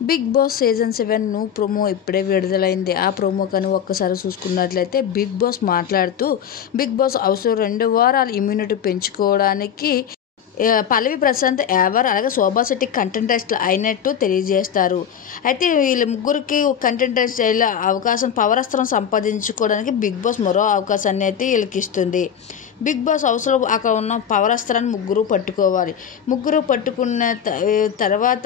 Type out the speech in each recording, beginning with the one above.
Big boss season 7 promo ఇప్పుడే విడుదలైంది. ఆ ప్రోమో కానీ ఒక్కసారి చూసుకున్నట్లయితే బిగ్ బాస్ మాట్లాడుతూ బిగ్ బాస్ హౌస్లో 2 వారాలు ఇమ్యూనిటీ పెంచుకోవడానికి పల్లవి ప్రశాంత్ ఎవరు అలాగే శోభా శెట్టి కంటెంటెస్ట్ అయినట్టు తెలియజేస్తారు. అయితే వీళ్ళ ముగ్గురికి కంటెంటెస్ట్ అయ్యే అవకాశం పవరస్త్రం సంపాదించుకోవడానికి బిగ్ బాస్ మరో అవకాశాన్ని అయితే వీళ్ళకి ఇస్తుంది. బిగ్ బాస్ హౌస్లో అక్కడ ఉన్న పవరస్త్రాన్ని ముగ్గురు పట్టుకోవాలి. ముగ్గురు పట్టుకున్న తర్వాత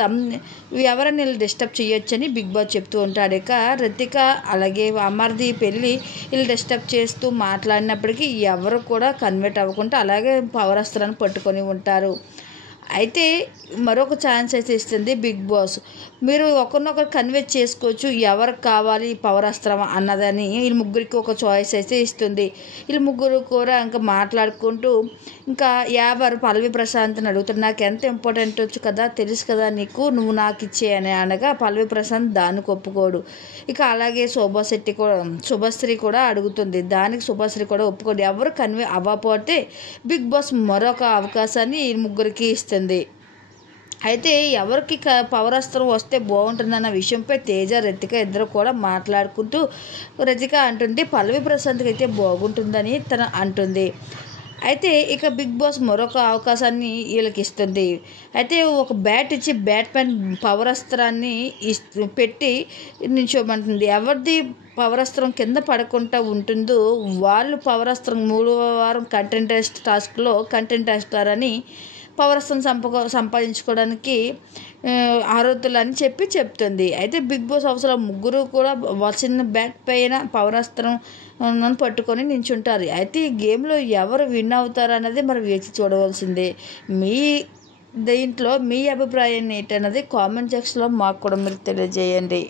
ఎవరైనా వీళ్ళు డిస్టర్బ్ చేయొచ్చని బిగ్ బాస్ చెప్తూ ఉంటాడు. ఇక రితిక అలాగే అమర్ది పెళ్ళి వీళ్ళు డిస్టర్బ్ చేస్తూ మాట్లాడినప్పటికీ ఎవరు కూడా కన్వర్ట్ అవ్వకుండా అలాగే పవరస్త్రాన్ని పట్టుకొని ఉంటారు. అయితే మరొక ఛాన్స్ అయితే ఇస్తుంది బిగ్ బాస్. మీరు ఒకరినొకరు కన్విన్స్ చేసుకోవచ్చు ఎవరికి కావాలి పవర్ అస్త్రం అన్నదని వీళ్ళు ముగ్గురికి ఒక చాయిస్ అయితే ఇస్తుంది. వీళ్ళు ముగ్గురు కూడా ఇంకా మాట్లాడుకుంటూ ఇంకా ఎవరు పల్లవి ప్రశాంత్ని అడుగుతారు, నాకు ఎంత ఇంపార్టెంట్ వచ్చు కదా, తెలుసు కదా నీకు, నువ్వు నాకు ఇచ్చేయని అనగా పల్లవి ప్రశాంత్ దానికి ఒప్పుకోడు. ఇక అలాగే శుభశ్రీ కూడా అడుగుతుంది, దానికి శుభశ్రీ కూడా ఒప్పుకోడు. ఎవరు అవ్వకపోతే బిగ్ బాస్ మరొక అవకాశాన్ని ఈ ముగ్గురికి ఇస్తుంది. అయితే ఎవరికి పవరస్త్రం వస్తే బాగుంటుందన్న విషయంపై తేజ రితిక ఇద్దరు కూడా మాట్లాడుకుంటూ రితిక అంటుంది పల్లవి ప్రశాంత్కి అయితే బాగుంటుందని తను అంటుంది. అయితే ఇక బిగ్ బాస్ మరొక అవకాశాన్ని వీళ్ళకి ఇస్తుంది. అయితే ఒక బ్యాట్ ఇచ్చి బ్యాట్ పైన పవరస్త్రాన్ని పెట్టి నిల్చోమంటుంది. ఎవరిది పవరస్త్రం కింద పడకుండా ఉంటుందో వాళ్ళు పవరస్త్రం 3వ వారం కంటెంటెస్ట్ టాస్క్లో కంటెంటెస్టారని పవరస్త్రం సంపాదించుకోవడానికి అర్హతలని చెప్తుంది. అయితే బిగ్ బాస్ హౌస్లో ముగ్గురు కూడా చిన్న బ్యాట్ పైన పవరస్త్రం పట్టుకొని నించుంటారు. అయితే ఈ గేమ్లో ఎవరు విన్ అవుతారు అన్నది మరి వేచి చూడవలసిందే. దీంట్లో మీ అభిప్రాయాన్ని ఏంటన్నది కామెంట్ సెక్షన్లో మాకు కూడా మీరు తెలియజేయండి.